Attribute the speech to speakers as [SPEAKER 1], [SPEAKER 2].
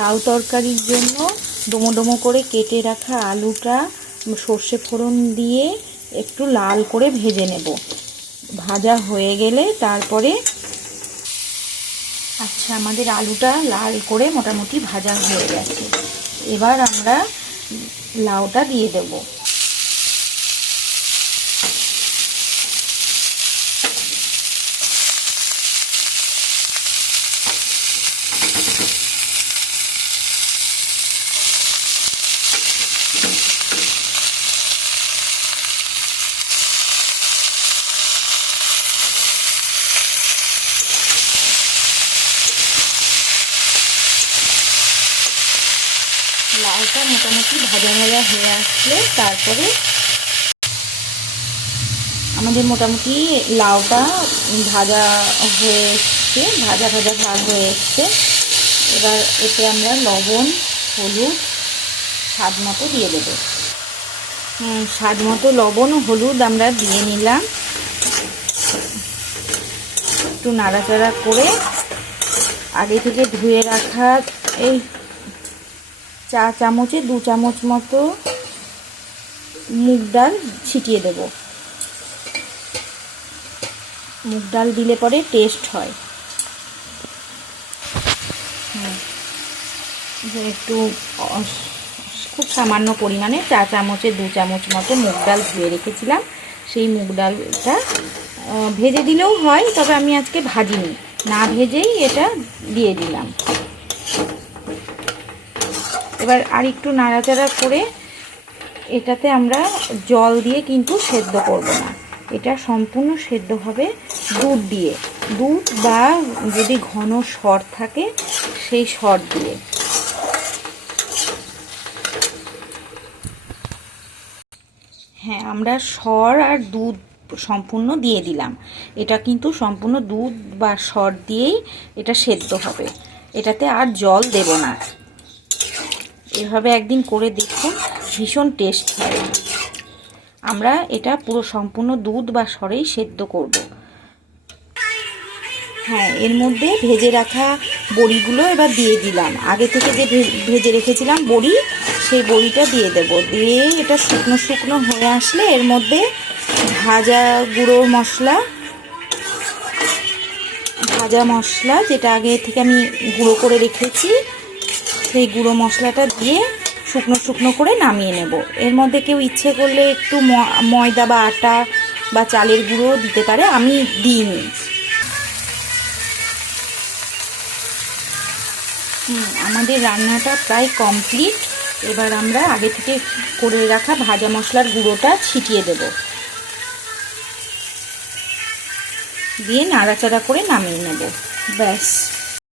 [SPEAKER 1] লাউ তরকারির জন্য ডোমো ডোমো করে কেটে রাখা আলুটা সর্ষে ফোড়ন দিয়ে একটু লাল করে ভেজে নেব। ভাজা হয়ে গেলে তারপরে আচ্ছা আমাদের আলুটা লাল করে মোটামুটি ভাজা হয়ে গেছে। এবার আমরা লাউটা দিয়ে দেবো। লাউটা মোটামুটি ভাজা ভাজা হয়ে আসলে তারপরে আমাদের মোটামুটি লাউটা ভাজা হয়ে এসছে, ভাজা ভাজা ভাগ হয়ে এসছে। এবার এতে আমরা লবণ, হলুদ, স্বাদ মতো দিয়ে দেবো। স্বাদ মতো লবণ হলুদ আমরা দিয়ে নিলাম। একটু নাড়াচাড়া করে আগে থেকে ধুয়ে রাখা এই চা চামচে দু চামচ মতো মুগ ডাল ছিটিয়ে দেব। মুগ ডাল দিলে পরে টেস্ট হয়। একটু খুব সামান্য পরিমাণে চা চামচে দু চামচ মতো মুগ ডাল ধুয়ে রেখেছিলাম। সেই মুগ ডালটা ভেজে দিলেও হয়, তবে আমি আজকে ভাজিনি। না ভেজেই এটা দিয়ে দিলাম। এবার আর একটু নাড়াচাড়া করে এটাতে আমরা জল দিয়ে কিন্তু সেদ্ধ করব না। এটা সম্পূর্ণ সেদ্ধ হবে দুধ দিয়ে। দুধ বা যদি ঘন সর থাকে, সেই সর দিয়ে। হ্যাঁ আমরা সর আর দুধ সম্পূর্ণ দিয়ে দিলাম। এটা কিন্তু সম্পূর্ণ দুধ বা সর দিয়েই এটা সেদ্ধ হবে। এটাতে আর জল দেব না। এভাবে একদিন করে দেখুন, ভীষণ টেস্ট হয়। আমরা এটা পুরো সম্পূর্ণ দুধ বা সরেই সেদ্ধ করব। হ্যাঁ এর মধ্যে ভেজে রাখা বড়িগুলো এবার দিয়ে দিলাম। আগে থেকে যে ভেজে রেখেছিলাম বড়ি, সেই বড়িটা দিয়ে দেব। দিয়ে এটা শুকনো শুকনো হয়ে আসলে এর মধ্যে ভাজা গুঁড়ো মশলা, ভাজা মশলা যেটা আগে থেকে আমি গুঁড়ো করে রেখেছি সেই গুঁড়ো মশলাটা দিয়ে শুকনো শুকনো করে নামিয়ে নেব। এর মধ্যে কেউ ইচ্ছে করলে একটু ময়দা বা আটা বা চালের গুঁড়ো দিতে পারে, আমি দিইনি। আমাদের রান্নাটা প্রায় কমপ্লিট। এবার আমরা আগে থেকে করে রাখা ভাজা মশলার গুঁড়োটা ছিটিয়ে দেব। দিয়ে নাড়াচাড়া করে নামিয়ে নেব। ব্যাস।